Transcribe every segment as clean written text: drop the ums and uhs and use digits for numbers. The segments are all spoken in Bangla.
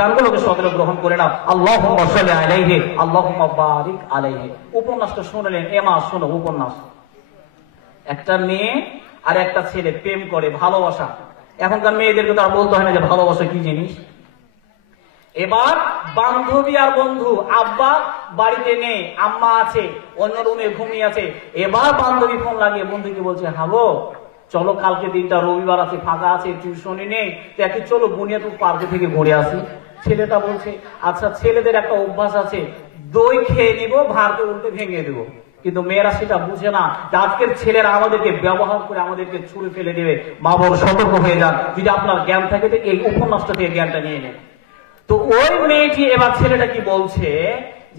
বিধানগুলোকে সকলে গ্রহণ করে নাও। আল্লাহুম্মা সাল্লি আলাইহি আল্লাহুম্মা বারিক আলাইহি। উপন্যাসটা শুনলেন, এমা শোনো উপন্যাস। একটা মেয়ে আর একটা ছেলে প্রেম করে, ভালোবাসা। এখনকার মেয়েদেরকে তো আর বলতে হয় না যে ভালোবাসা কি জিনিস। এবার বান্ধবী আর বন্ধু, আব্বা বাড়িতে নেই, আম্মা আছে অন্য রুমে ঘুমিয়ে আছে। এবার বান্ধবী ফোন লাগিয়ে বন্ধুকে বলছে, হ্যালো চলো কালকে দিনটা রবিবার আছে, ফাঁকা আছে, টিউশনই নেই, তো একটু চলো বুনিয়াদপুর পার্কে থেকে ঘুরে আসি। ছেলেটা বলছে আচ্ছা। ছেলেদের একটা অভ্যাস আছে, দই খেয়ে নিব, ভারকে উল্টে ভেঙে দেবো। কিন্তু মেয়েরা সেটা বুঝে না যে আজকের ছেলেরা আমাদেরকে ব্যবহার করে আমাদেরকে ছুঁড়ে ফেলে দেবে। মা বাবা সতর্ক হয়ে যান, যদি আপনার জ্ঞান থাকে তো এই উপন্যাসটা থেকে জ্ঞানটা নিয়ে নেন। তো ওই মেয়েটি এবার ছেলেটা কি বলছে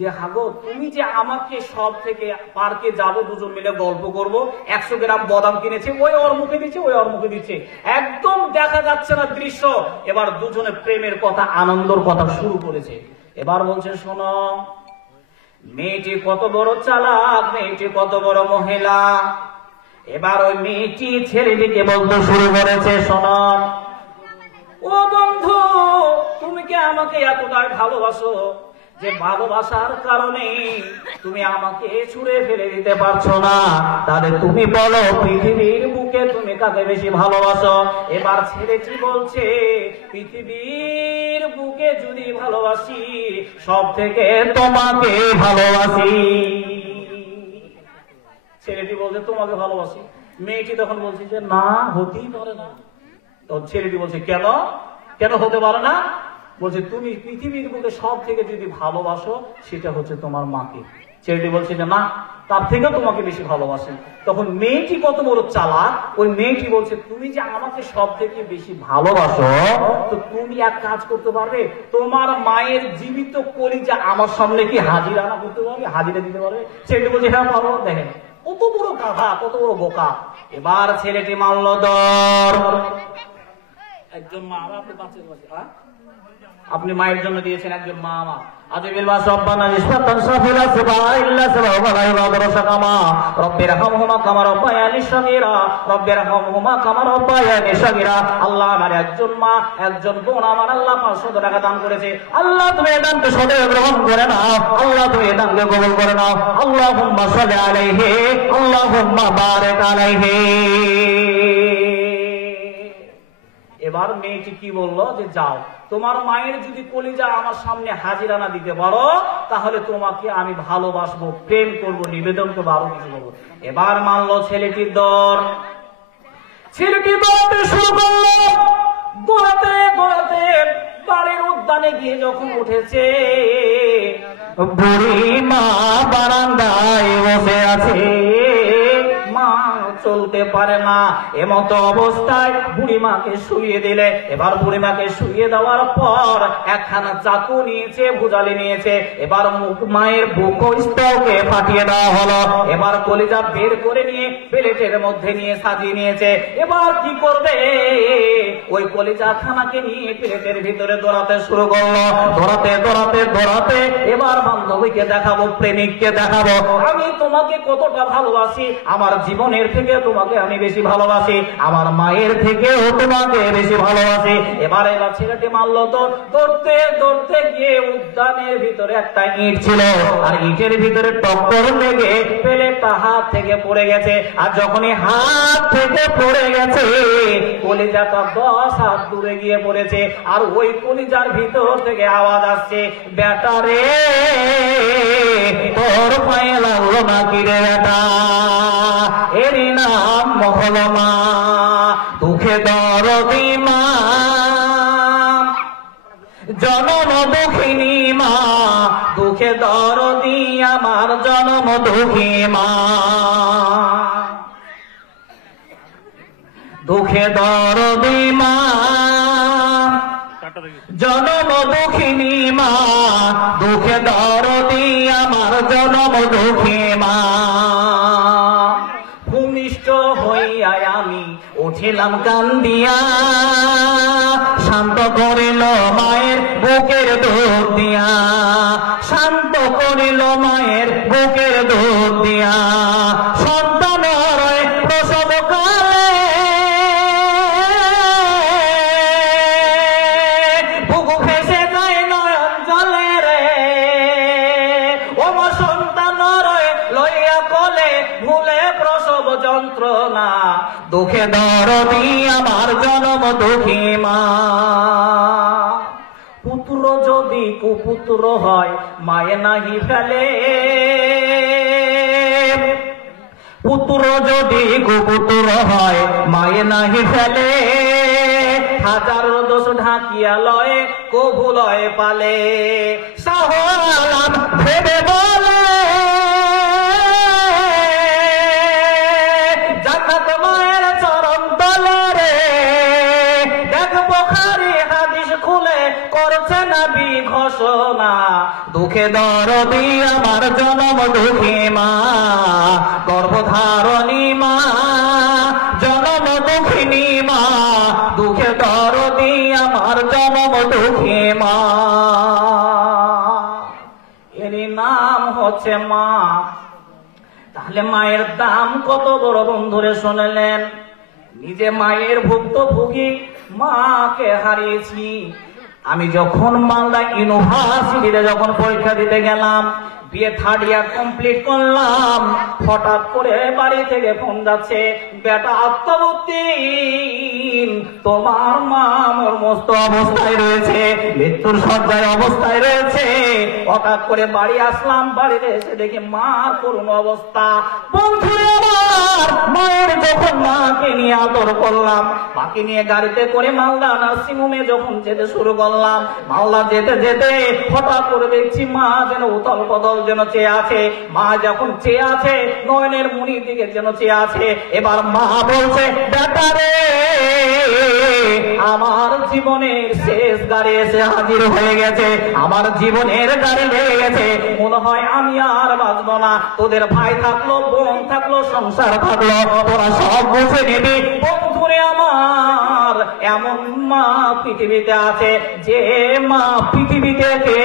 যে হাগো তুমি যে আমাকে সব থেকে পার্কে যাবো, দুজন মিলে গল্প করব, 100 গ্রাম বাদাম কিনেছে, ওই ওর মুখে দিচ্ছে, ওই ওর মুখে দিচ্ছে, একদম দেখা যাচ্ছে না দৃশ্য। এবার দুজনে প্রেমের কথা, আনন্দর কথা শুরু করেছে। এবার বলছে শোনো, মেয়েটি কত বড় চালাক, মেয়েটি কত বড় মহিলা। এবার ওই মেয়েটি ছেলেটিকে বলতে শুরু করেছে, শোনো ও বন্ধু, তুমি কি আমাকে এতটাই ভালোবাসো যে ভালোবাসার কারণে তুমি আমাকে ছুঁড়ে ফেলে দিতে পারছো না? তাহলে তুমি বলো পৃথিবীর বুকে তুমি কাকে বেশি ভালোবাসো? এবার ছেলেটি বলছে পৃথিবীর বুকে যদি ভালোবাসি সব থেকে তোমাকে ভালোবাসি। ছেলেটি বলছে তোমাকে ভালোবাসি। মেয়েটি তখন বলছে যে না, হতেই পারে না। তো ছেলেটি বলছে কেন, কেন হতে পারে না? বলছে তুমি পৃথিবীর বুকে সব থেকে যদি ভালোবাসো সেটা হচ্ছে তোমার মাকে। ছেলেটি বলছে যে না, তার থেকে তোমাকে বেশি ভালোবাসি। তখন মেয়েটি কত বড় চালাক, ওই মেয়েটি বলছে তুমি যে আমাকে সব থেকে বেশি ভালোবাসো, তো তুমি এক কাজ করতে পারবে, তোমার মায়ের জীবিত কলিজা আমার সামনে কি হাজিরা না করতে পারবে, হাজিরা দিতে পারবে? ছেলেটি বলছে হ্যাঁ পারবো। দেখেন কত বড় গাধা, কত বড় বোকা। এবার ছেলেটি মানল দর। একজন মা, আপনি বাঁচের বাঁচে, আপনি মায়ের জন্য দিয়েছেন একজন মা। মা আদিবিল মা সব্বানা নিসবাতান সাফিলা সুবহানা ইল্লা সুবহানা ইবাদুর কামা রব্বিরহামহুমা কামা রব্বায়ানি সগীরা রব্বিরহামহুমা কামা রব্বায়ানি সগীরা। আল্লাহ আমার একজন মা, একজন বোন আমার আল্লাহ 500 টাকা দান করেছে। আল্লাহ তুমি এই দানকে সদয় গ্রহণ করে নাও, আল্লাহ তুমি এই দানকে কবুল করে নাও। আল্লাহুম্মা সাল্লি আলাইহি আল্লাহুম্মা বারিক আলাইহি। এবার মেয়েটি কি বললো যে যাও, তোমার মায়ের যদি কলিজা আমার সামনে হাজিরা না দিতে পারো তাহলে তোমাকে আমি ভালোবাসবো, প্রেম করব, নিবেদন করবো, আরো কিছু করবো। এবার মানলো ছেলেটির দর। ছেলেটি দৌড়াতে শুরু করলো, দৌড়াতে দৌড়াতে বাড়ির উদ্যানে গিয়ে যখন উঠেছে, বুড়ি মা বারান্দায় বসে আছে। মা চলতে পারে না, এমতো অবস্থায় বুড়ি মাকে শুইয়ে দিলে। এবার বুড়ি মাকে শুইয়ে দেওয়ার পর একখানা চাকু নিয়েছে, ভুজালি নিয়েছে। এবার মায়ের বুক স্তরকে ফাটিয়ে দেওয়া হলো। এবার কলিজা বের করে নিয়ে প্লেটের মধ্যে নিয়ে সাজিয়ে নিয়েছে। এবার কি করবে, ওই কলিজা খানাকে নিয়ে প্লেটের ভিতরে দৌড়াতে শুরু করলো। দৌড়াতে দৌড়াতে দৌড়াতে এবার বান্ধবীকে দেখাবো, প্রেমিককে দেখাবো আমি তোমাকে কতটা ভালোবাসি, আমার জীবনের থেকে তোমাকে আমি বেশি ভালোবাসি, আমার মায়ের থেকেও তোমাকে বেশি ভালোবাসি। এবার ছেলেটি মারলো দৌড়। দৌড়তে দৌড়তে গিয়ে উদ্যানের ভিতরে একটা ইট ছিল, আর ইটের ভিতরে টক্কর লেগে প্লেটটা হাত থেকে পড়ে গেছে। আর যখনই হাত থেকে পড়ে গেছে কলিজাটা 10 হাত দূরে গিয়ে পড়েছে। আর ওই কলিজার ভিতর থেকে আওয়াজ আসছে, বেটা রে তোর পায়ে লাগলো না কি রে বেটা, এরই নাম হল মা, দুঃখে দরদি মা, জনম দুঃখিনী মা, দুঃখে দরদি আমার জনম দুঃখী মা, দুঃখে দরদি মা, জনম দুঃখিনী মা, দুঃখে দরদি আমার জনম দুঃখী মা। ভূমিষ্ঠ হইয়া আমি উঠিলাম কান্দিয়া, শান্ত করিল মায়ের বুকের দুধ দিয়া, শান্ত করিল মায়ের বুকের দুধ দিয়া। সন্তানের প্রসব কালে বুকু ফেসে যায় যন্ত্রণা, দুঃখে দরদি আমার জনম দুঃখী মা। পুত্র যদি কুপুত্র হয় মায়ে নাহি ফেলে, পুত্র যদি কুপুত্র হয় মায়ে নাহি ফেলে, হাজার দোষ ঢাকিয়া লয় কভু লয় পালে। সাহলাম ভেবে বলে জান্নাত মায়ের চরণ তলে রে, দেখ বুখারী হাদিস খুলে করছে নবী ঘোষণা, দুঃখে দরদি আমার জনম দুঃখী মা, গর্ভধারণী মা, জনম দুঃখিনী মা, দুঃখে দরদি আমার জনম দুঃখী মা। এরই নাম হচ্ছে মা। তাহলে মায়ের দাম কত বড় বন্ধুরে শুনলেন। নিজে মায়ের ভুক্তভোগী, মাকে হারিয়েছি। আমি যখন মালদা ইউনিভার্সিটিতে যখন পরীক্ষা দিতে গেলাম, বিয়ে 3rd ইয়ার কমপ্লিট করলাম, হঠাৎ করে বাড়ি থেকে ফোন যাচ্ছে, বেটা আত্মবুদ্দিন, তোমার মা মর্মস্ত অবস্থায় রয়েছে, মৃত্যুর শয্যায় অবস্থায় রয়েছে। হঠাৎ করে বাড়ি আসলাম, বাড়িতে এসে দেখি মার করুণ অবস্থা। বন্ধুরা আমার, মায়ের যখন মাকে নিয়ে আদর করলাম, মাকে নিয়ে গাড়িতে করে মালদা নার্সিং হোমে যখন যেতে শুরু করলাম, মালদা যেতে যেতে হঠাৎ করে দেখছি মা যেন উতল বদল যেন চেয়ে আছে। মা যখন চেয়ে আছে, নয়নের মুনির দিকে যেন চেয়ে আছে। এবার মা বলছে, বেটা রে, আমার জীবনের শেষ গাড়ি এসে হাজির হয়ে গেছে, আমার জীবনের গাড়ি লেগে গেছে, মনে হয় আমি আর বাঁচব না। তোদের ভাই থাকলো, বোন থাকলো, সংসার থাকলো, তোরা সব বুঝে নিবি। বন্ধুরে আমার, এমন মা পৃথিবীতে আছে যে মা পৃথিবী থেকে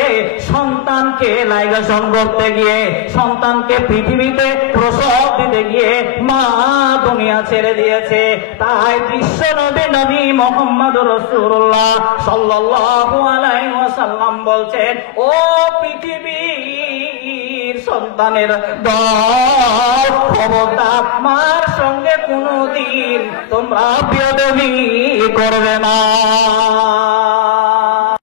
সন্তানকে লাইগেশন করতে গিয়ে, সন্তানকে পৃথিবীতে প্রসব দিতে গিয়ে মা দুনিয়া ছেড়ে দিয়েছে। তাই বিশ্ব নবী নবী মুহাম্মদুর রাসূলুল্লাহ সাল্লাল্লাহু আলাইহি ওয়াসাল্লাম বলছেন, ও পৃথিবীর সন্তানের দল, খবরদার মার সঙ্গে কোনদিন তোমরা বেয়াদবি করবে না।